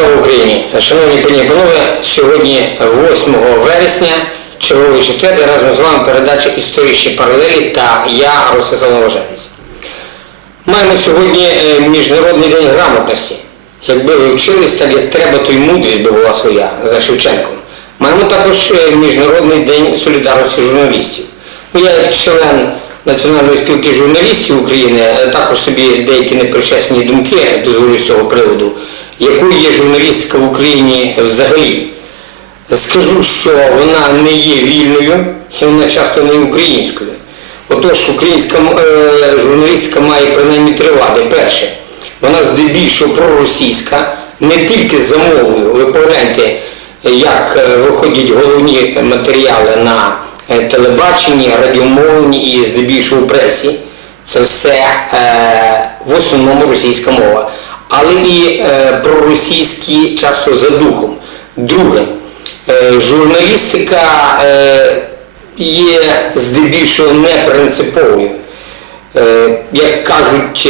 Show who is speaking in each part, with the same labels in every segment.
Speaker 1: Слава Україні! Шановні пані і панове, сьогодні 8 вересня, черговий четвер, і разом з вами передача історичні паралелі та я, Ростислав Новоженець. Маємо сьогодні е, Міжнародний день грамотності. Якби ви вчились так, як треба, то й мудрість би була своя за Шевченком. Маємо також е, Міжнародний день солідарності журналістів. Ну, Я член Національної спілки журналістів України е, також собі деякі непричесні думки дозволю з цього приводу, якою є журналістика в Україні взагалі. Скажу, що вона не є вільною і вона часто не українською. Отож, українська е, журналістика має принаймні три вади. Перше, вона здебільшого проросійська, не тільки за мовою. Ви погляньте, як е, виходять головні матеріали на е, телебаченні, радіомовленні і здебільшого пресі. Це все е, в основному російська мова. Але і е, проросійські часто за духом. Друге, е, журналістика е, є здебільшого непринциповою. Е, Як кажуть,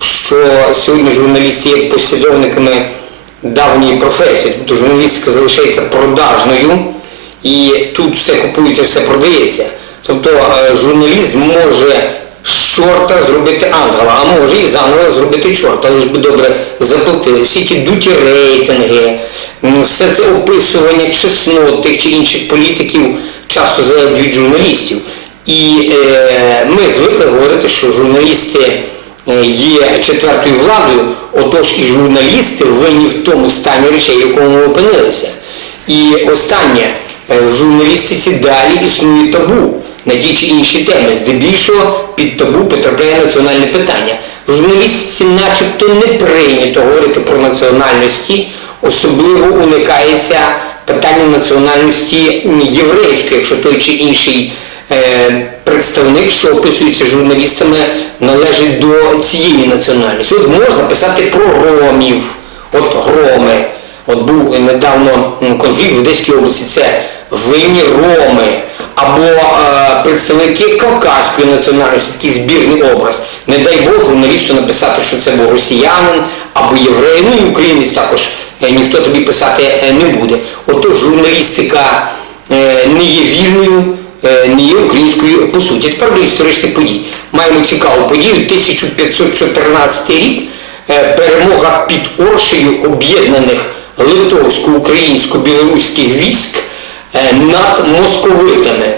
Speaker 1: що сьогодні журналісти є послідовниками давньої професії, тобто журналістика залишається продажною і тут все купується, все продається. Тобто журналіст може з чорта зробити ангела, а може і з ангела зробити чорта, ж би добре заплатили. Всі ті дуті рейтинги, все це описування чеснот тих чи інших політиків часто залежить від журналістів. І е, ми звикли говорити, що журналісти е, є четвертою владою, отож і журналісти винні в тому стані речей, в якому ми опинилися. І останнє, е, в журналістиці далі існує табу на ті чи інші теми. Здебільшого під табу потрапляє національне питання. В журналістиці начебто не прийнято говорити про національності, особливо уникається питання національності єврейської, якщо той чи інший е, представник, що описується журналістами, належить до цієї національності. От можна писати про ромів, от роми. От був недавно конфлікт в Одеській області, це винні роми або е, представники кавказької національності, такий збірний образ. Не дай Бог журналісту написати, що це був росіянин або єврей, ну і українець також е, ніхто тобі писати е, не буде. Отож, журналістика е, не є вільною, е, не є українською по суті. Тепер до історичних подій. Маємо цікаву подію. 1514 рік е, перемога під Оршею об'єднаних литовсько-українсько-білоруських військ е, над московитами.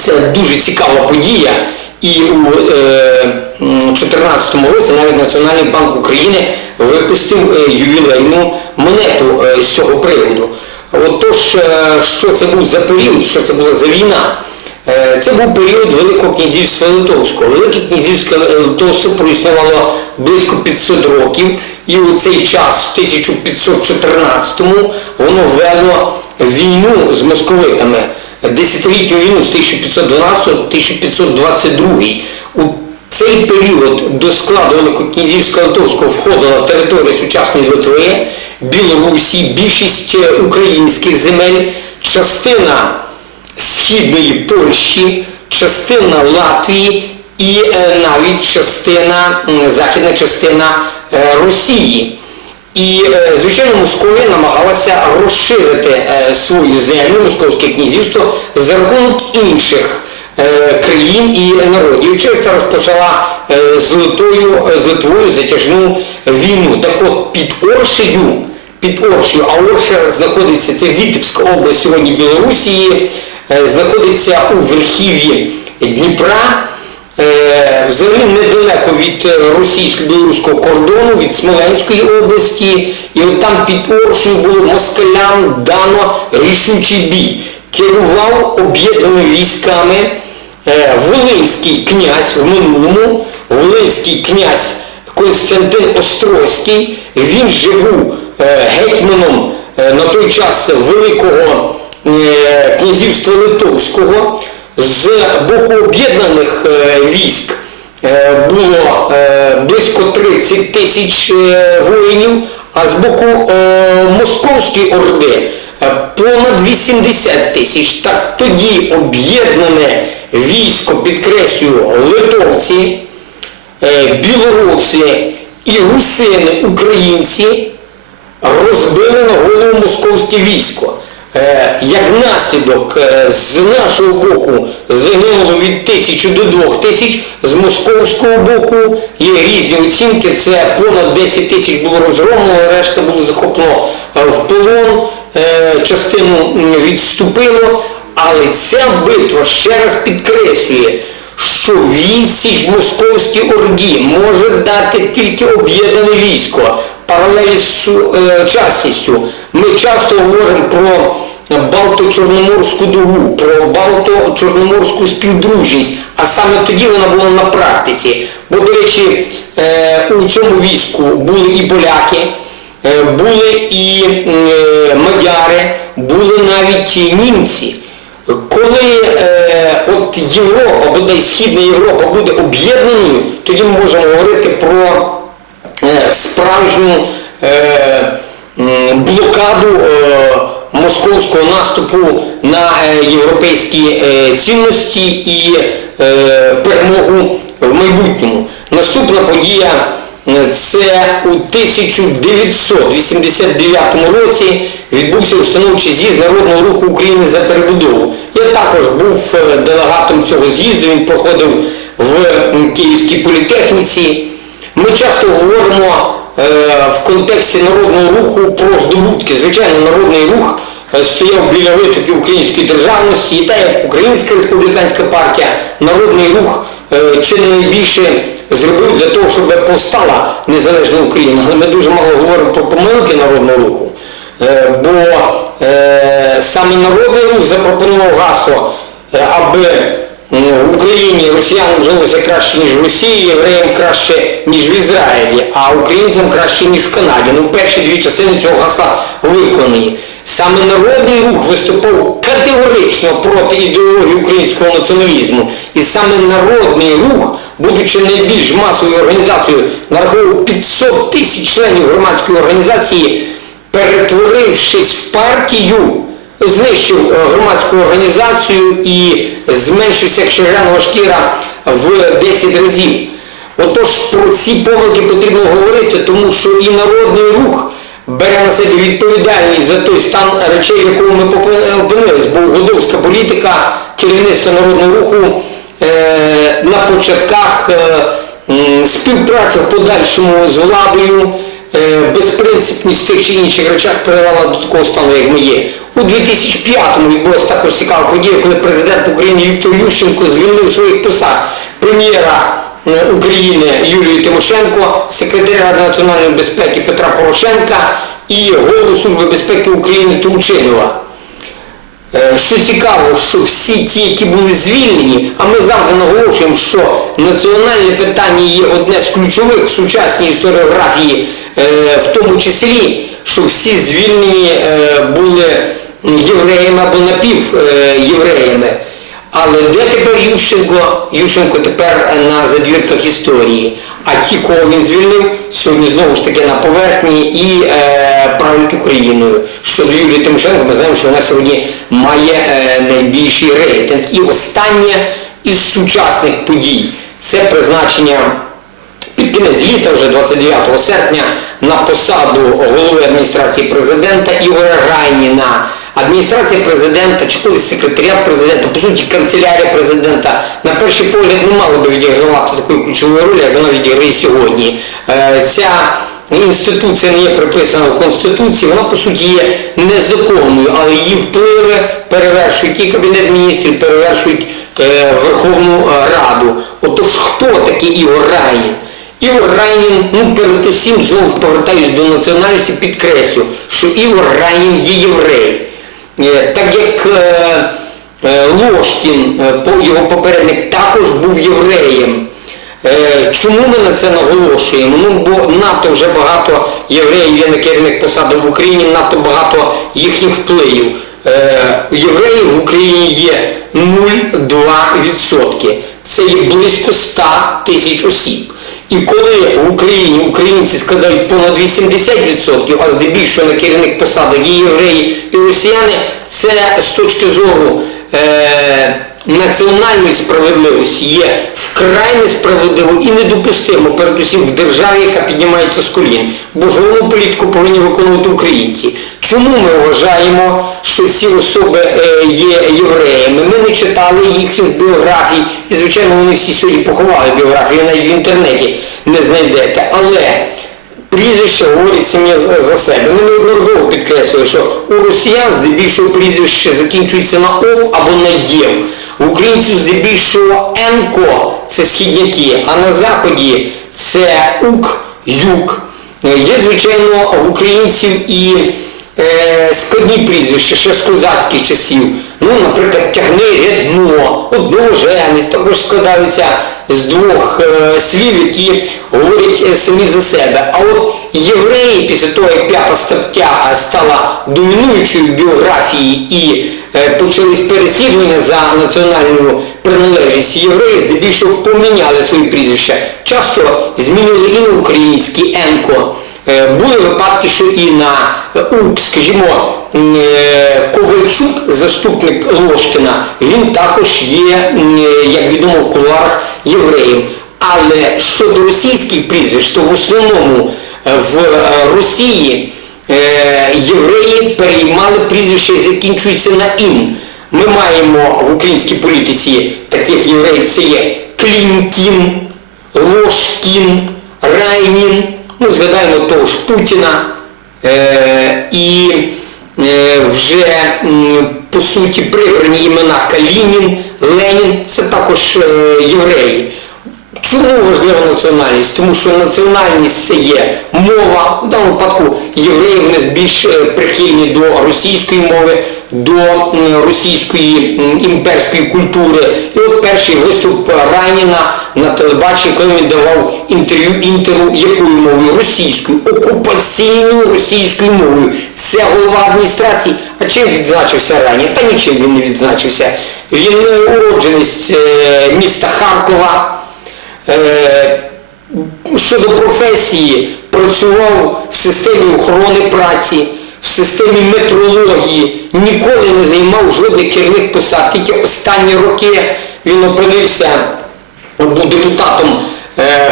Speaker 1: Це дуже цікава подія. І у 2014 році навіть Національний банк України випустив е, ювілейну монету е, з цього приводу. Отож, е, що це був за період, що це була за війна? Е, Це був період Великого князівства Литовського. Велике князівське Литовство проіснувало близько 500 років, і у цей час, в 1514-му, воно вело війну з московитами десятилітню війну з 1512 1522. У цей період до складу Великокнязівського Литовського входила територія сучасної Литви, Білорусі, більшість е, українських земель, частина Східної Польщі, частина Латвії і е, навіть частина, західна частина е, Росії. І, е, звичайно, Московія намагалася розширити свою землю, Московське князівство, за рахунок інших країн і народів. Через це розпочала з Литвою, з Литвою затяжну війну. Так от під Оршею, під Оршею, а Орша знаходиться, це Вітебська область сьогодні Білорусії, е, знаходиться у верхів'ї Дніпра. Е, Взагалі недалеко від е, російсько-білоруського кордону, від Смоленської області, і от там під Оршею було москалям дано рішучий бій. Керував об'єднаними військами е, Волинський князь в минулому, Волинський князь Константин Острозький, він же був гетьманом на той час Великого князівства Литовського. З боку об'єднаних е, військ е, було е, близько 30 тисяч воїнів, а з боку Московської Орди понад 80 тисяч. Так тоді об'єднане військо, підкреслюю, литовці, білоруси і русини, українці розбили на голову московське військо. Як наслідок е, з нашого боку загинуло від тисячі до двох тисяч, з московського боку є різні оцінки, це понад 10 тисяч було розгромлено, решта було захоплено е, в полон, е, частину відступило, але ця битва ще раз підкреслює, що відсіч московській орді може дати тільки об'єднане військо. Паралелі з е, частістю. Ми часто говоримо про Балто-Чорноморську дугу, про Балто-Чорноморську співдружність, а саме тоді вона була на практиці. Бо, до речі, е, у цьому війську були і поляки, е, були і е, мадяри, були навіть і німці. Коли от Європа, бодай Східна Європа буде об'єднаною, тоді ми можемо говорити про справжню блокаду московського наступу на е, європейські е, цінності і е, перемогу в майбутньому. Наступна подія це у 1989 році відбувся установчий з'їзд Народного руху України за перебудову. Я також був делегатом цього з'їзду, він проходив в Київській політехніці. Ми часто говоримо в контексті народного руху про здобутки. Звичайно, народний рух стояв біля витоків української державності, і так як Українська республіканська партія, народний рух е, чи не найбільше зробив для того, щоб повстала незалежна Україна. Але ми дуже мало говоримо про помилки народного руху. Е, бо е, саме народний рух запропонував гасло, е, аби в Україні росіянам жилося краще, ніж в Росії, євреям краще, ніж в Ізраїлі, а українцям краще, ніж в Канаді. Ну, перші дві частини цього гасла виконані. Саме народний рух виступав категорично проти ідеології українського націоналізму. І саме народний рух, будучи найбільш масовою організацією, нараховував 500 тисяч членів громадської організації, перетворившись в партію, знищив е, громадську організацію і зменшився як шагрянова шкіра в 10 разів. Отож про ці помилки потрібно говорити, тому що і народний рух бере на себе відповідальність за той стан речей, в якому ми опинились, бо угодовська політика керівництва народного руху е, на початках е, співпраця в подальшому з владою, е, безпринципність в тих чи інших речах привела до такого стану, як ми є. У 2005-му відбулася також цікава подія, коли президент України Віктор Ющенко звільнив своїх посад прем'єра України Юлію Тимошенко, секретаря Ради національної безпеки Петра Порошенка і голову Служби безпеки України Турчинова. Е, Що цікаво, що всі ті, які були звільнені, а ми завжди наголошуємо, що національне питання є одне з ключових в сучасній історіографії, е, в тому числі, що всі звільнені е, були євреями або напівєвреями. Але де тепер Ющенко? Ющенко тепер на задвірках історії. А ті, кого він звільнив, сьогодні знову ж таки на поверхні і е, правлять Україною. Щодо Юлії Тимошенко, ми знаємо, що вона сьогодні має е, найбільший рейтинг. І останнє із сучасних подій це призначення під кінець літа, вже 29 серпня, на посаду голови адміністрації президента Ігоря Райніна. Адміністрація президента чи колись секретаріат президента, по суті, канцелярія президента, на перший погляд не мала би відігравати такої ключової ролі, як вона відіграє сьогодні. Е, Ця інституція не є приписана в Конституції, вона по суті є незаконною, але її впливи перевершують і Кабінет міністрів, перевершують е, Верховну Раду. Отож, хто такий Ігор Райнін? Ігор Райнін, ну перед усім знову ж повертаюсь до національності, підкреслю, що Ігор Райнін є єврей. Е, Так як е, е, Ложкін, його попередник, також був євреєм. Чому ми на це наголошуємо? Ну, бо надто вже багато євреїв є на керівних посадах в Україні, надто багато їхніх впливів. Євреїв в Україні є 0,2%. Це є близько 100 тисяч осіб. І коли в Україні українці складають понад 80%, а здебільшого на керівних посадах є євреї і росіяни, це з точки зору е, національної справедливості є вкрай несправедливо і недопустимо, передусім в державі, яка піднімається з колін. Бо головну політику повинні виконувати українці. Чому ми вважаємо, що ці особи е, є євреями? Ми не читали їхніх біографій, і звичайно вони всі сьогодні поховали біографії, навіть в інтернеті не знайдете. Але прізвище говорить самі за себе. Ми неодноразово підкреслюємо, що у росіян здебільшого прізвище закінчується на ов або на єв. Українців здебільшого енко це східняки, а на заході це ук, юк. Є, звичайно, в українців і е, складні прізвища ще з козацьких часів. Ну, наприклад, тягни рядно, одновоженець, також складаються з двох е, слів, які говорять е, самі за себе. А от євреї, після того, як п'ята стаття стала домінуючою в біографії і е, почались переслідування за національною приналежністю, євреї здебільшого поміняли свої прізвища. Часто змінили і на українські енко. Були випадки, що і на УП, скажімо, Ковальчук, заступник Ложкіна, він також є, як відомо в кулуарах, євреєм. Але щодо російських прізвищ, то в основному е, в е, Росії е, євреї переймали прізвища, які закінчуються на ін. Ми маємо в українській політиці таких євреїв, це є Клінкін, Ложкін, Райнін, ну згадаємо того ж Путіна. Е, і е, вже по суті прибрані імена Калінін, Ленін, це також е, євреї. Чому важлива національність? Тому що національність це є мова, в даному випадку євреї вони більш е, прихильні до російської мови, до російської імперської культури. І от перший виступ Раніна на телебаченні, коли він давав інтерв'ю інтеру, якою мовою? Російською, окупаційною російською мовою. Це голова адміністрації. А чим відзначився Ранін? Та нічим він не відзначився. Він е, уродженець е, міста Харкова. Е, щодо професії працював в системі охорони праці, в системі метрології, ніколи не займав жодних керівних посад. Тільки останні роки він опинився, був депутатом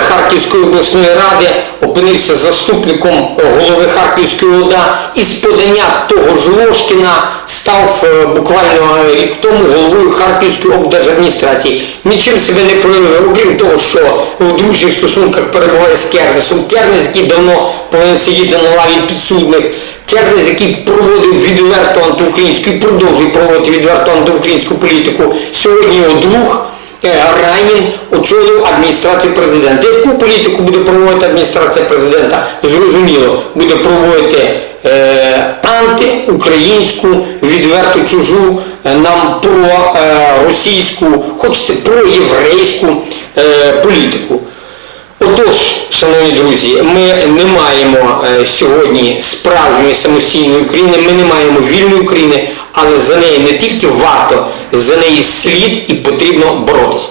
Speaker 1: Харківської обласної ради, опинився заступником голови Харківської ОДА і з подання того ж Ложкіна став е, буквально рік тому головою Харківської облдержадміністрації. Нічим себе не проявив, окрім того, що в дружніх стосунках перебуває з Кернесом. Кернес, який давно повинен сидіти на лаві підсудних. Кернес, який проводив відверту антиукраїнську і продовжує проводити відверту антиукраїнську політику, сьогодні його друг е, Ранін очолив адміністрацію президента. Яку політику буде проводити адміністрація президента? Зрозуміло, буде проводити е, антиукраїнську, відверту чужу, е, нам про е, російську, хочете про єврейську е, політику. Отож, шановні друзі, ми не маємо е, сьогодні справжньої самостійної України, ми не маємо вільної України, але за неї не тільки варто, за неї слід і потрібно боротися.